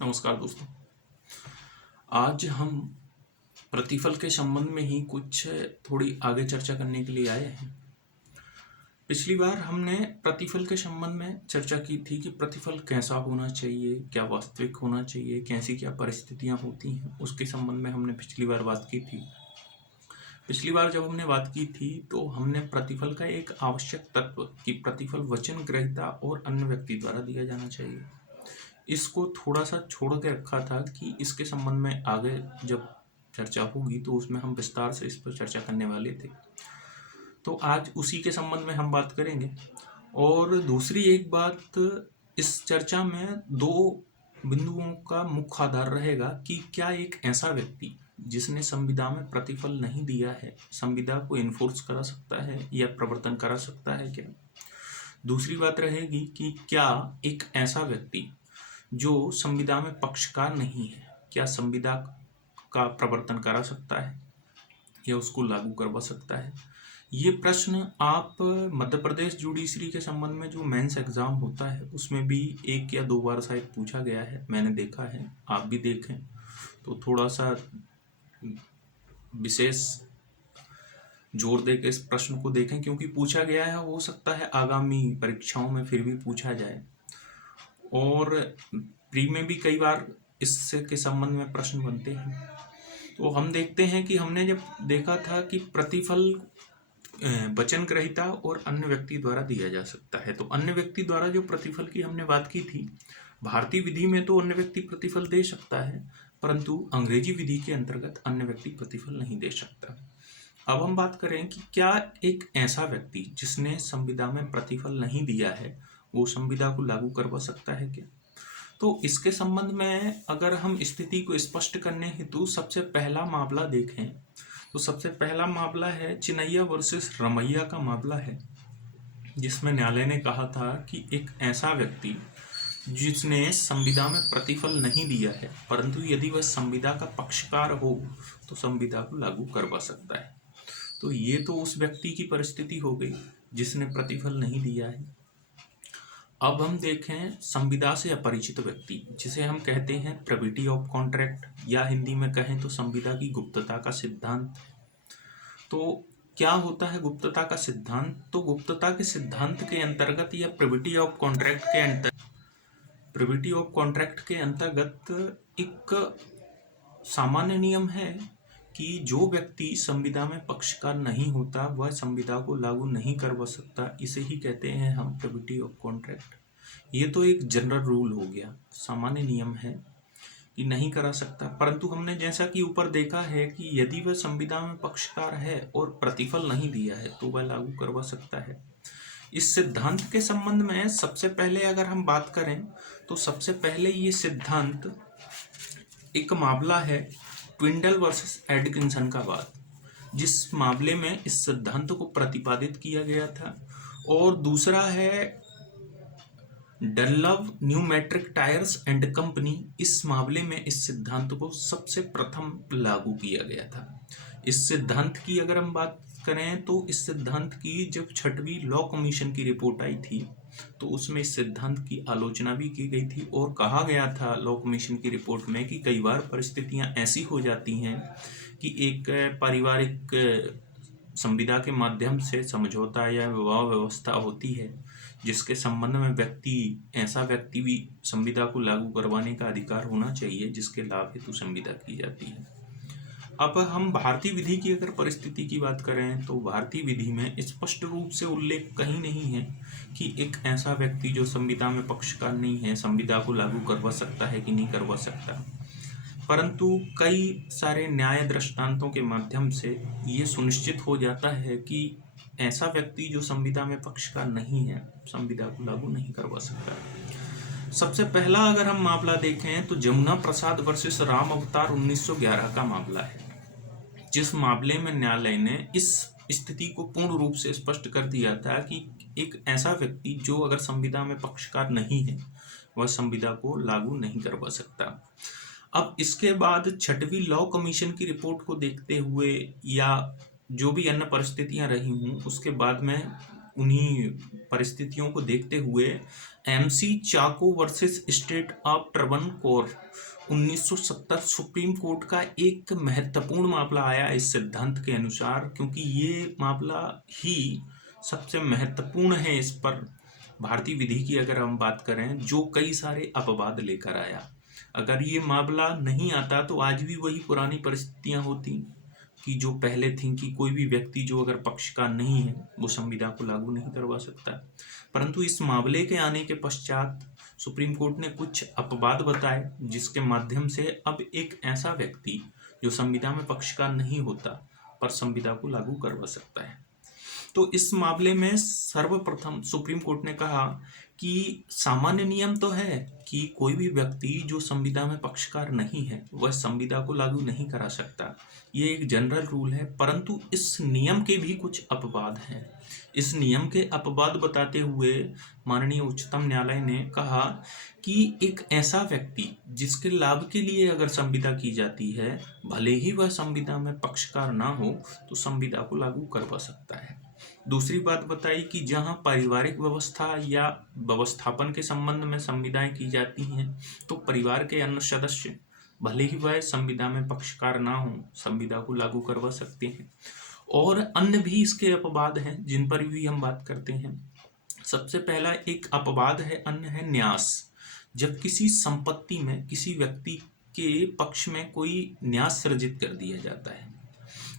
नमस्कार दोस्तों। आज हम प्रतिफल के संबंध में ही कुछ थोड़ी आगे चर्चा करने के लिए आए हैं। पिछली बार हमने प्रतिफल के संबंध में चर्चा की थी कि प्रतिफल कैसा होना चाहिए, क्या वास्तविक होना चाहिए, कैसी क्या परिस्थितियां होती हैं, उसके संबंध में हमने पिछली बार बात की थी। पिछली बार जब हमने बात की थी तो हमने प्रतिफल का एक आवश्यक तत्व कि प्रतिफल वचन ग्रहीता और अन्य व्यक्ति द्वारा दिया जाना चाहिए, इसको थोड़ा सा छोड़ के रखा था कि इसके संबंध में आगे जब चर्चा होगी तो उसमें हम विस्तार से इस पर चर्चा करने वाले थे। तो आज उसी के संबंध में हम बात करेंगे। और दूसरी एक बात, इस चर्चा में दो बिंदुओं का मुख्य आधार रहेगा कि क्या एक ऐसा व्यक्ति जिसने संविदा में प्रतिफल नहीं दिया है संविदा को इन्फोर्स करा सकता है या प्रवर्तन करा सकता है क्या। दूसरी बात रहेगी कि क्या एक ऐसा व्यक्ति जो संविदा में पक्षकार नहीं है क्या संविदा का प्रवर्तन करा सकता है या उसको लागू करवा सकता है। ये प्रश्न आप मध्य प्रदेश जुडिशरी के संबंध में जो मेंस एग्जाम होता है उसमें भी 1 या 2 बार शायद पूछा गया है, मैंने देखा है, आप भी देखें तो थोड़ा सा विशेष जोर दे के इस प्रश्न को देखें क्योंकि पूछा गया है, हो सकता है आगामी परीक्षाओं में फिर भी पूछा जाए। और प्री में भी कई बार इससे के संबंध में प्रश्न बनते हैं। तो हम देखते हैं कि हमने जब देखा था कि प्रतिफल वचन ग्रहीता और अन्य व्यक्ति द्वारा दिया जा सकता है, तो अन्य व्यक्ति द्वारा जो प्रतिफल की हमने बात की थी, भारतीय विधि में तो अन्य व्यक्ति प्रतिफल दे सकता है, परंतु अंग्रेजी विधि के अंतर्गत अन्य व्यक्ति प्रतिफल नहीं दे सकता। अब हम बात करें कि क्या एक ऐसा व्यक्ति जिसने संविदा में प्रतिफल नहीं दिया है वो संविदा को लागू करवा सकता है क्या। तो इसके संबंध में अगर हम स्थिति को स्पष्ट करने हेतु सबसे पहला मामला देखें तो सबसे पहला मामला है चिनैया वर्सेस रमैया का मामला है, जिसमें न्यायालय ने कहा था कि एक ऐसा व्यक्ति जिसने संविदा में प्रतिफल नहीं दिया है परंतु यदि वह संविदा का पक्षकार हो तो संविदा को लागू करवा सकता है। तो ये तो उस व्यक्ति की परिस्थिति हो गई जिसने प्रतिफल नहीं दिया है। अब हम देखें संविदा से अपरिचित व्यक्ति, जिसे हम कहते हैं प्रोबिटी ऑफ कॉन्ट्रैक्ट या हिंदी में कहें तो संविदा की गुप्तता का सिद्धांत। तो क्या होता है गुप्तता का सिद्धांत। तो गुप्तता के सिद्धांत के अंतर्गत या प्रोबिटी ऑफ कॉन्ट्रैक्ट के अंतर्गत एक सामान्य नियम है कि जो व्यक्ति संविदा में पक्षकार नहीं होता वह संविदा को लागू नहीं करवा सकता, इसे ही कहते हैं हम प्रोबिटी ऑफ कॉन्ट्रैक्ट। ये तो एक जनरल रूल हो गया, सामान्य नियम है कि नहीं करा सकता, परंतु हमने जैसा कि ऊपर देखा है कि यदि वह संविदा में पक्षकार है और प्रतिफल नहीं दिया है तो वह लागू करवा सकता है। इस सिद्धांत के संबंध में सबसे पहले अगर हम बात करें तो सबसे पहले ये सिद्धांत एक मामला है ट्विंडल वर्सेस एडकिंसन का बात, जिस मामले में इस सिद्धांत को प्रतिपादित किया गया था। और दूसरा है डनलव न्यूमेट्रिक टायर्स एंड कंपनी, इस मामले में इस सिद्धांत को सबसे प्रथम लागू किया गया था। इस सिद्धांत की अगर हम बात करें तो इस सिद्धांत की जब 6वीं लॉ कमीशन की रिपोर्ट आई थी तो उसमें इस सिद्धांत की आलोचना भी की गई थी और कहा गया था लॉ कमीशन की रिपोर्ट में कि कई बार परिस्थितियां ऐसी हो जाती हैं कि एक पारिवारिक संविदा के माध्यम से समझौता या विवाह व्यवस्था होती है जिसके संबंध में ऐसा व्यक्ति भी संविदा को लागू करवाने का अधिकार होना चाहिए जिसके लाभ हेतु संविदा की जाती है। अब हम भारतीय विधि की अगर परिस्थिति की बात करें तो भारतीय विधि में स्पष्ट रूप से उल्लेख कहीं नहीं है कि एक ऐसा व्यक्ति जो संविदा में पक्षकार नहीं है संविदा को लागू करवा सकता है कि नहीं करवा सकता, परंतु कई सारे न्याय दृष्टांतों के माध्यम से ये सुनिश्चित हो जाता है कि ऐसा व्यक्ति जो संविदा में पक्षकार नहीं है संविदा को लागू नहीं करवा सकता। सबसे पहला अगर हम मामला देखें तो जमुना प्रसाद वर्सेस राम अवतार 1911 का मामला है, जिस मामले में न्यायालय ने इस स्थिति को पूर्ण रूप से स्पष्ट कर दिया था कि एक ऐसा व्यक्ति जो अगर संविदा में पक्षकार नहीं है वह संविदा को लागू नहीं करवा सकता। अब इसके बाद 6वीं लॉ कमीशन की रिपोर्ट को देखते हुए या जो भी अन्य परिस्थितियां रही हूं उसके बाद में उन्हीं परिस्थितियों को देखते हुए MC Chacko versus state of Travancore 1970 supreme court का एक महत्वपूर्ण मामला आया इस सिद्धांत के अनुसार, क्योंकि ये मामला ही सबसे महत्वपूर्ण है इस पर भारतीय विधि की अगर हम बात करें, जो कई सारे अपवाद लेकर आया। अगर ये मामला नहीं आता तो आज भी वही पुरानी परिस्थितियां होती कि जो पहले थी, कि कोई भी व्यक्ति जो अगर पक्षकार नहीं है वो संविदा को लागू नहीं करवा सकता। परंतु इस मामले के आने के पश्चात सुप्रीम कोर्ट ने कुछ अपवाद बताए, जिसके माध्यम से अब एक ऐसा व्यक्ति जो संविदा में पक्षकार नहीं होता पर संविदा को लागू करवा सकता है। तो इस मामले में सर्वप्रथम सुप्रीम कोर्ट ने कहा कि सामान्य नियम तो है कि कोई भी व्यक्ति जो संविदा में पक्षकार नहीं है वह संविदा को लागू नहीं करा सकता, ये एक जनरल रूल है। परंतु इस नियम के भी कुछ अपवाद हैं। इस नियम के अपवाद बताते हुए माननीय उच्चतम न्यायालय ने कहा कि एक ऐसा व्यक्ति जिसके लाभ के लिए अगर संविदा की जाती है, भले ही वह संविदा में पक्षकार ना हो, तो संविदा को लागू करवा सकता है। दूसरी बात बताई कि जहां पारिवारिक व्यवस्था या व्यवस्थापन के संबंध में संविदाएं की जाती हैं, तो परिवार के अन्य सदस्य भले ही वह संविदा में पक्षकार ना हो, संविदा को लागू करवा सकते हैं। और अन्य भी इसके अपवाद हैं जिन पर भी हम बात करते हैं। सबसे पहला एक अपवाद है, अन्य है न्यास। जब किसी संपत्ति में किसी व्यक्ति के पक्ष में कोई न्यास सृजित कर दिया जाता है,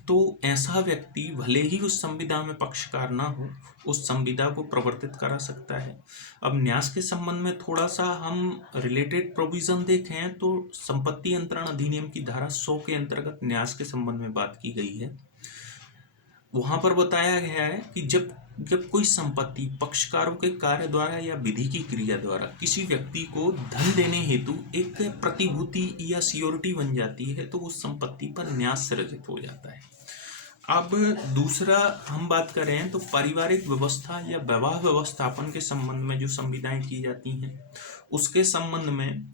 तो ऐसा व्यक्ति भले ही उस संविदा में पक्षकार ना हो, उस संविदा को प्रवर्तित करा सकता है। अब न्यास के संबंध में थोड़ा सा हम रिलेटेड प्रोविजन देखें तो संपत्ति अंतरण अधिनियम की धारा 100 के अंतर्गत न्यास के संबंध में बात की गई है। वहां पर बताया गया है कि जब कोई संपत्ति पक्षकारों के कार्य द्वारा या विधि की क्रिया द्वारा किसी व्यक्ति को धन देने हेतु एक प्रतिभूति या सियोरिटी बन जाती है, तो उस संपत्ति पर न्यास सृजित हो जाता है। अब दूसरा हम बात करें तो पारिवारिक व्यवस्था या विवाह व्यवस्थापन के संबंध में जो संविदाएं की जाती हैं, उसके संबंध में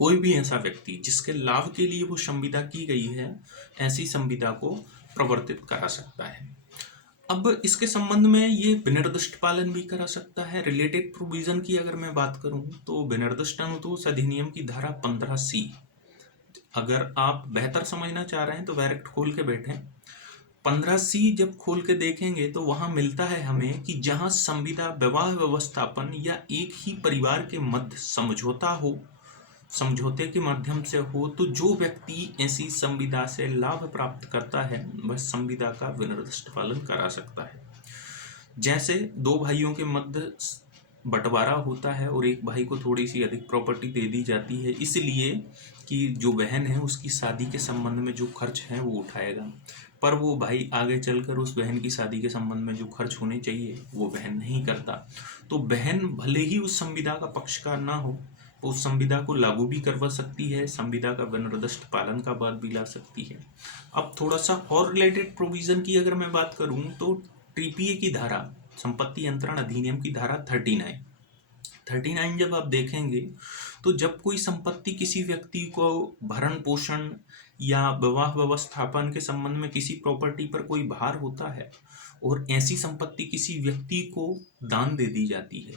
कोई भी ऐसा व्यक्ति जिसके लाभ के लिए वो संविदा की गई है, ऐसी संविदा को प्रवर्तित करा सकता है। अब इसके संबंध में ये विनिर्दिष्ट पालन भी करा सकता है। रिलेटेड प्रोविजन की अगर मैं बात करूं तो विनिर्दिष्ट अनुतोष अधिनियम की धारा 15C, अगर आप बेहतर समझना चाह रहे हैं तो डायरेक्ट खोल के बैठें। 15C जब खोल के देखेंगे तो वहां मिलता है हमें कि जहां संविदा विवाह व्यवस्थापन या एक ही परिवार के मध्य समझौता हो, समझौते के माध्यम से हो, तो जो व्यक्ति ऐसी संविदा से लाभ प्राप्त करता है वह संविदा का विनिर्दिष्ट पालन करा सकता है। जैसे दो भाइयों के मध्य बंटवारा होता है और एक भाई को थोड़ी सी अधिक प्रॉपर्टी दे दी जाती है, इसलिए कि जो बहन है उसकी शादी के संबंध में जो खर्च है वो उठाएगा, पर वो भाई आगे चलकर उस बहन की शादी के संबंध में जो खर्च होने चाहिए वो बहन नहीं करता, तो बहन भले ही उस संविदा का पक्षकार ना हो, उस संविदा को लागू भी करवा सकती है, संविदा का विनिर्दिष्ट पालन का बात भी ला सकती है। अब थोड़ा सा और रिलेटेड प्रोविजन की अगर मैं बात करूं तो टीपीए की धारा, संपत्ति अंतरण अधिनियम की धारा 39 जब आप देखेंगे तो जब कोई संपत्ति किसी व्यक्ति को भरण पोषण या विवाह व्यवस्थापन के संबंध में किसी प्रॉपर्टी पर कोई भार होता है और ऐसी संपत्ति किसी व्यक्ति को दान दे दी जाती है,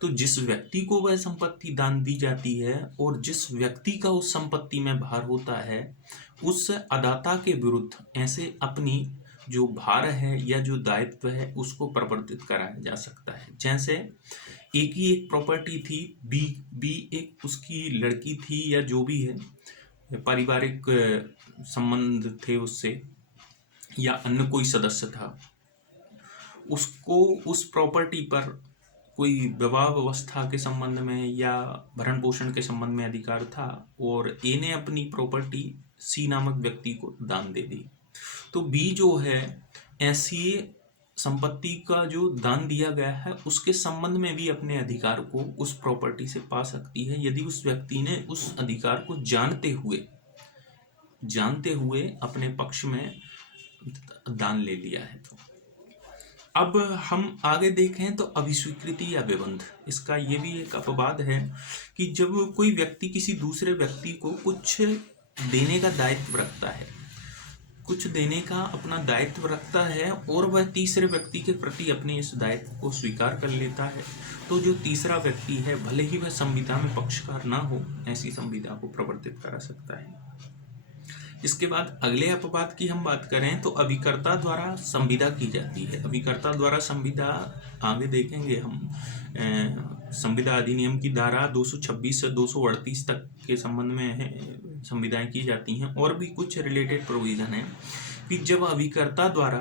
तो जिस व्यक्ति को वह संपत्ति दान दी जाती है और जिस व्यक्ति का उस संपत्ति में भार होता है, उस अदाता के विरुद्ध ऐसे अपनी जो भार है या जो दायित्व है उसको प्रवर्तित कराया जा सकता है। जैसे एक ही एक प्रॉपर्टी थी, बी एक उसकी लड़की थी या जो भी है, पारिवारिक संबंध थे उससे या अन्य कोई सदस्य था, उसको उस प्रॉपर्टी पर कोई विवाह व्यवस्था के संबंध में या भरण पोषण के संबंध में अधिकार था और ए ने अपनी प्रॉपर्टी सी नामक व्यक्ति को दान दे दी, तो बी जो है ऐसी संपत्ति का जो दान दिया गया है उसके संबंध में भी अपने अधिकार को उस प्रॉपर्टी से पा सकती है, यदि उस व्यक्ति ने उस अधिकार को जानते हुए अपने पक्ष में दान ले लिया है। तो अब हम आगे देखें तो अभिस्वीकृति या विबंध, इसका ये भी एक अपवाद है कि जब कोई व्यक्ति किसी दूसरे व्यक्ति को कुछ देने का दायित्व रखता है, कुछ देने का अपना दायित्व रखता है और वह तीसरे व्यक्ति के प्रति अपने इस दायित्व को स्वीकार कर लेता है, तो जो तीसरा व्यक्ति है भले ही वह संविदा में पक्षकार ना हो, ऐसी संविदा को प्रवर्तित करा सकता है। इसके बाद अगले अपवाद की हम बात करें तो अभिकर्ता द्वारा संविदा की जाती है। अभिकर्ता द्वारा संविदा आगे देखेंगे हम, संविदा अधिनियम की धारा 226 से 238 तक के संबंध में संविदाएं की जाती हैं। और भी कुछ रिलेटेड प्रोविजन है कि जब अभिकर्ता द्वारा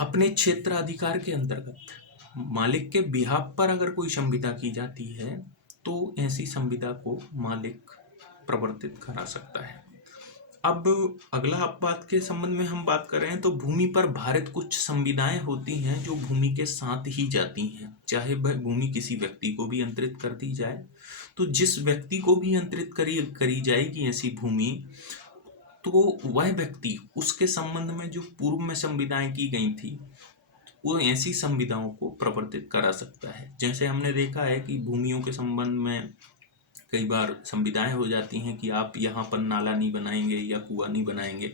अपने क्षेत्र अधिकार के अंतर्गत मालिक के बिहाफ पर अगर कोई संविदा की जाती है तो ऐसी संविदा को मालिक प्रवर्तित करा सकता है। अब अगला अपवाद के संबंध में हम बात करें तो भूमि पर भारित कुछ संविदाएं होती हैं जो भूमि के साथ ही जाती हैं। चाहे वह भूमि किसी व्यक्ति को भी अंतरित कर दी जाए, तो जिस व्यक्ति को भी अंतरित करी जाएगी ऐसी भूमि, तो वह व्यक्ति उसके संबंध में जो पूर्व में संविदाएं की गई थी वो ऐसी संविदाओं को प्रवर्तित करा सकता है। जैसे हमने देखा है कि भूमियों के संबंध में कई बार संविदाएं हो जाती हैं कि आप यहाँ पर नाला नहीं बनाएंगे या कुआं नहीं बनाएंगे,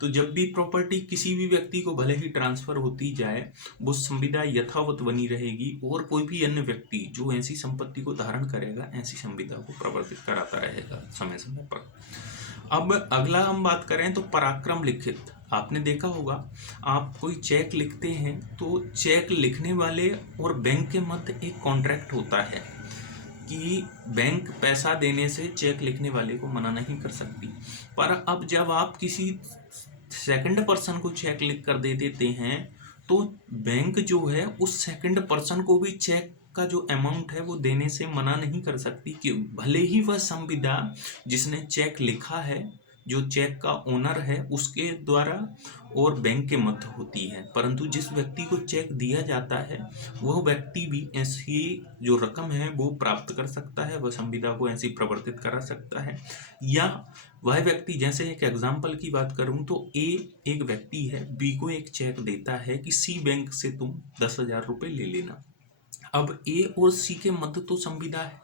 तो जब भी प्रॉपर्टी किसी भी व्यक्ति को भले ही ट्रांसफर होती जाए वो संविदा यथावत बनी रहेगी और कोई भी अन्य व्यक्ति जो ऐसी संपत्ति को धारण करेगा ऐसी संविदा को प्रवर्तित कराता रहेगा समय समय पर। अब अगला हम बात करें तो पराक्रम लिखित। आपने देखा होगा आप कोई चेक लिखते हैं तो चेक लिखने वाले और बैंक के मध्य एक कॉन्ट्रैक्ट होता है कि बैंक पैसा देने से चेक लिखने वाले को मना नहीं कर सकती। पर अब जब आप किसी सेकंड पर्सन को चेक लिख कर दे देते हैं तो बैंक जो है उस सेकंड पर्सन को भी चेक का जो अमाउंट है वो देने से मना नहीं कर सकती, कि भले ही वह संविदा जिसने चेक लिखा है, जो चेक का ओनर है, उसके द्वारा और बैंक के मध्य होती है, परंतु जिस व्यक्ति को चेक दिया जाता है वह व्यक्ति भी ऐसी जो रकम है वो प्राप्त कर सकता है, वह संविदा को ऐसी प्रवर्तित करा सकता है। या वह व्यक्ति, जैसे एक एग्जाम्पल की बात करूं तो ए एक व्यक्ति है, बी को एक चेक देता है कि सी बैंक से तुम 10,000 रुपये ले लेना। अब ए और सी के मध्य तो संविदा है,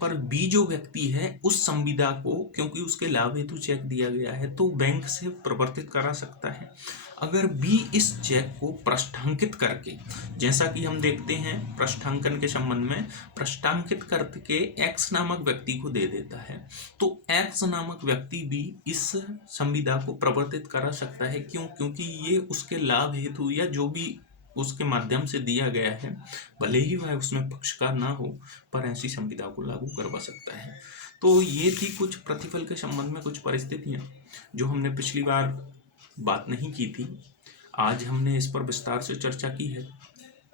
पर बी जो व्यक्ति है उस संविदा को, क्योंकि उसके लाभ हेतु चेक दिया गया है, तो बैंक से प्रवर्तित करा सकता है। अगर बी इस चेक को पृष्ठांकित करके, जैसा कि हम देखते हैं पृष्ठांकन के संबंध में, पृष्ठांकित करके एक्स नामक व्यक्ति को दे देता है, तो एक्स नामक व्यक्ति भी इस संविदा को प्रवर्तित करा सकता है। क्यों? क्योंकि ये उसके लाभ हेतु या जो भी उसके माध्यम से दिया गया है, भले ही वह उसमें पक्षकार ना हो, पर ऐसी संविदा को लागू करवा सकता है। तो ये थी कुछ प्रतिफल के संबंध में कुछ परिस्थितियां जो हमने पिछली बार बात नहीं की थी। आज हमने इस पर विस्तार से चर्चा की है,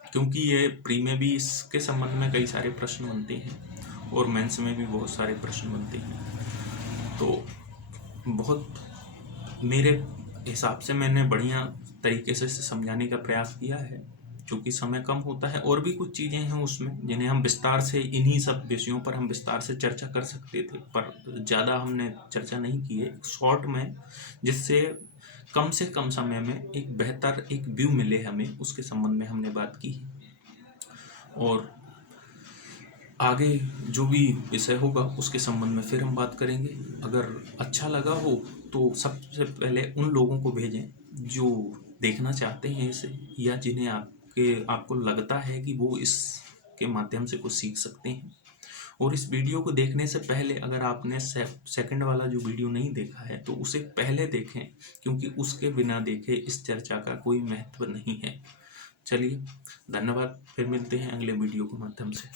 क्योंकि ये प्री में भी इसके संबंध में कई सारे प्रश्न बनते हैं और मेंस में भी बहुत सारे प्रश्न बनते हैं। तो बहुत मेरे हिसाब से मैंने बढ़िया तरीके से समझाने का प्रयास किया है, क्योंकि समय कम होता है और भी कुछ चीज़ें हैं उसमें जिन्हें हम विस्तार से, इन्हीं सब विषयों पर हम विस्तार से चर्चा कर सकते थे, पर ज़्यादा हमने चर्चा नहीं की है, शॉर्ट में, जिससे कम से कम समय में एक बेहतर एक व्यू मिले हमें, उसके संबंध में हमने बात की। और आगे जो भी विषय होगा उसके संबंध में फिर हम बात करेंगे। अगर अच्छा लगा हो तो सबसे पहले उन लोगों को भेजें जो देखना चाहते हैं इसे, या जिन्हें आपको लगता है कि वो इसके माध्यम से कुछ सीख सकते हैं। और इस वीडियो को देखने से पहले अगर आपने सेकंड वाला जो वीडियो नहीं देखा है तो उसे पहले देखें, क्योंकि उसके बिना देखे इस चर्चा का कोई महत्व नहीं है। चलिए, धन्यवाद, फिर मिलते हैं अगले वीडियो के माध्यम से।